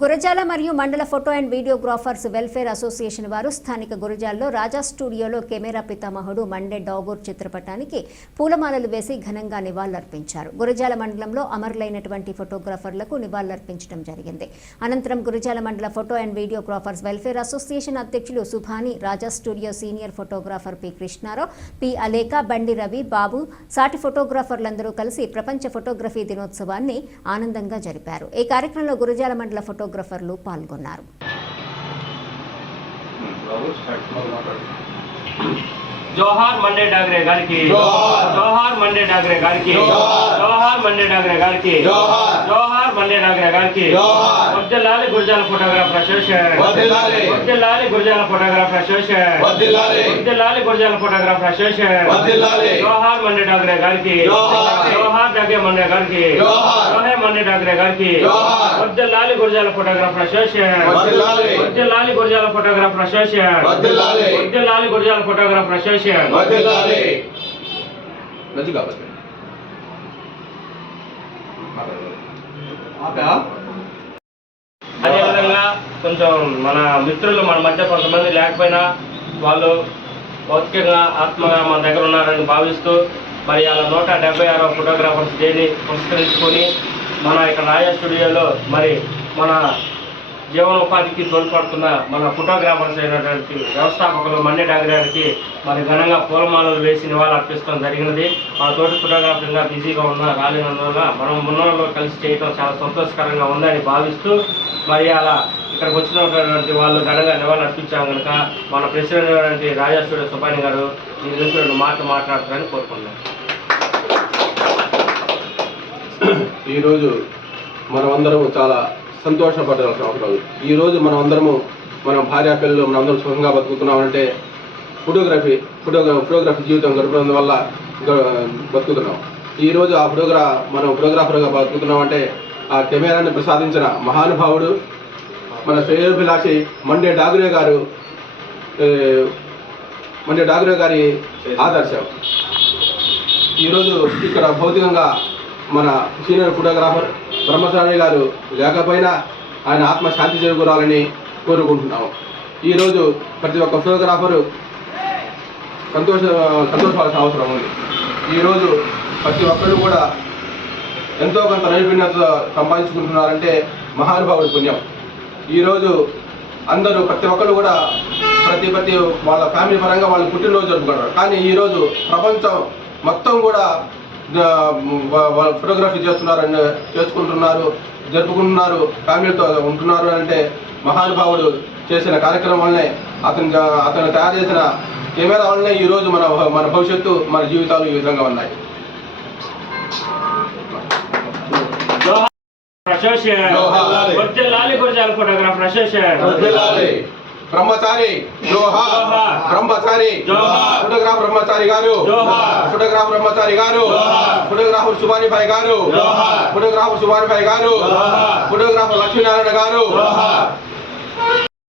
గురజాల మరియు మండల photo and videographers welfare association వారు స్థానిక గురజాల్లో రాజా స్టూడియోలో కెమెరా పితామహుడు మండే డాగూర్ చిత్రపటానికి పూలమాలలు వేసి ఘనంగా నివాళులర్పించారు. గురజాల మండలంలో అమరులైనటువంటి ఫోటోగ్రాఫర్లకు నివాళులర్పించడం జరిగింది. అనంతరం గురజాల మండల photo and videographers welfare association అధ్యక్షులు Subhani, Raja studio senior photographer P Krishnarao, P Aleka, Bandi Ravi, బాబు, సాటి ఫోటోగ్రాఫర్లందరూ కలిసి ప్రపంచ ఫోటోగ్రఫీ దినోత్సవాన్ని ఆనందంగా జరిపారు. ఈ కార్యక్రమంలో గురజాల మండల ఫోటోగ్రఫర్లు పాల్గొన్నారు. జోహార్ మండే డాగరే గారికి, జోహార్ మండే డాగరే గారికి, జోహార్ మండే డాగరే గారికి, జోహార్ మండే డాగరే గారికి. వర్ధిల్లాలి గురజాల ఫోటోగ్రాఫర్ అసోసియేషన్, వర్ధిల్లాలి గురజాల ఫోటోగ్రాఫర్ అసోసియేషన్, వర్ధిల్లాలి గురజాల ఫోటోగ్రాఫర్ అసోసియేషన్. జోహార్ మండే డాగరే గారికి, జోహార్ డాగే మండే గారికి, జోహార్ మండే డాగరే గారికి. వర్ధిల్లాలి గురజాల ఫోటోగ్రాఫర్ అసోసియేషన్, వర్ధిల్లాలి గురజాల ఫోటోగ్రాఫర్ అసోసియేషన్, వర్ధిల్లాలి గురజాల ఫోటోగ్రాఫర్ అసోసియేషన్. అదేవిధంగా కొంచెం మన మిత్రులు మన మధ్య కొంతమంది లేకపోయినా వాళ్ళు భౌతికంగా ఆత్మగా మన దగ్గర ఉన్నారని భావిస్తూ మరి అలా 176వ ఫోటోగ్రాఫర్స్ డేని పురస్కరించుకొని మన ఇక్కడ రాజా స్టూడియోలో మరి మన జీవనోపాధికి తోడ్పడుతున్న మన ఫోటోగ్రాఫర్స్ అయినటువంటి వ్యవస్థాపకులు మండే డాగరే గారికి మరి ఘనంగా పూలమాలలు వేసి నివాళులు అర్పిస్తడం జరిగినది. మన తోటి ఫోటోగ్రాఫర్గా బిజీగా రాలేనందువల్ల మనం ఉన్నలో కలిసి చేయడం చాలా సంతోషకరంగా ఉందని భావిస్తూ మరి అలా ఇక్కడికి వచ్చినటువంటి వాళ్ళు ఘనంగా నివాళులు అర్పించాము కనుక మన ప్రెసిడెంట్ అయినటువంటి రాజా స్టూడియో సుబ్బాని గారు ఈ గురించి 2 మాటలు మాట్లాడతారని కోరుకుంటున్నాను. ఈరోజు మనమందరము చాలా సంతోషపడాల్సిన అవసరం. ఈరోజు మనమందరము మన భార్య పిల్లలు మనందరం సుఖంగా బతుకుతున్నామంటే ఫోటోగ్రఫీ జీవితం గడపడం వల్ల బతుకుతున్నాం. ఈరోజు మనం ఫోటోగ్రాఫర్గా బతుకుతున్నామంటే ఆ కెమెరాని ప్రసాదించిన మహానుభావుడు మన శ్రేయోభిలాషి మండే డాగరే గారి ఆదర్శం. ఈరోజు ఇక్కడ భౌతికంగా మన సీనియర్ ఫోటోగ్రాఫర్ బ్రహ్మచారి గారు లేకపోయినా ఆయన ఆత్మ శాంతి చేకూరాలని కోరుకుంటున్నాము. ఈరోజు ప్రతి ఒక్క ఫోటోగ్రాఫరు సంతోషపడాల్సిన అవసరం ఉంది. ఈరోజు ప్రతి ఒక్కరు కూడా ఎంతో కొంత నైపుణ్యత సంపాదించుకుంటున్నారంటే మహానుభావుడి పుణ్యం. ఈరోజు అందరూ ప్రతి ఒక్కరు కూడా ప్రతి వాళ్ళ ఫ్యామిలీ పరంగా వాళ్ళు పుట్టినరోజు జరుపుకుంటారు. కానీ ఈరోజు ప్రపంచం మొత్తం కూడా ఫోటోగ్రఫీ చేసుకుంటున్నారు, జరుపుకుంటున్నారు, ఫ్యామిలీతో ఉంటున్నారు అంటే మహానుభావుడు చేసిన కార్యక్రమం వల్లనే అతను తయారు చేసిన కెమెరా వల్లనే ఈరోజు మన భవిష్యత్తు మన జీవితాలు ఈ విధంగా ఉన్నాయి. బ్రహ్మచారి జోహార్, బ్రహ్మచారి ఫోటోగ్రాఫర్ బ్రహ్మచారి గారు, ఫోటోగ్రాఫర్ బ్రహ్మచారి గారు, ఫోటోగ్రాఫర్ సుబాని భాయ్ గారు, ఫోటోగ్రాఫర్ సుబాని భాయ్ గారు, ఫోటోగ్రాఫర్ లక్ష్మీనారాయణ గారు.